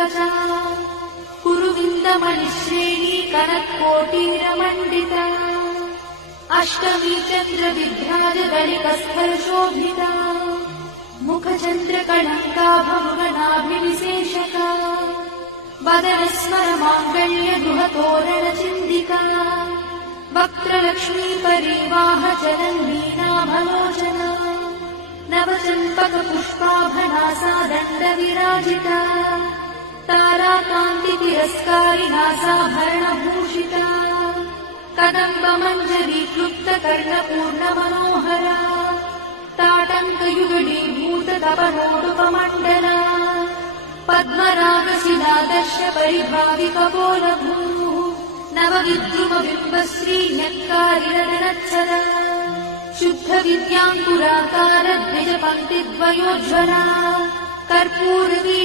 Pankaja कुरुविन्दमणिश्रेणी कनत्कोटीरमण्डिता Ashtami चन्द्रविभ्राजगलिकस्थलशोभिता मुखचन्द्रकलङ्काभमुगनाभिविशेषका वदनस्मरमाङ्गल्यगृहतोरणचिन्दिका वक्त्रलक्ष्मीपरीवाहचलन्वीनाभलोचना नवचम्पकपुष्पाभनासा दण्डविराजिता ताराकान्तितिरस्कारिणासाभरणभूषिता कदम्बमञ्जरीक्लुप्तकर्णपूर्णमनोहरा ताटङ्कयुगडीभूततपनोटुपमण्डला पद्मरागशिलादर्श परिभाविकपोलभूः नवविद्रुमबिम्बश्रीन्यक्कारिरनच्छदा शुद्धविद्याङ्कुराकार द्विजपङ्क्तिद्वयोज्ज्वला कर्पूरवी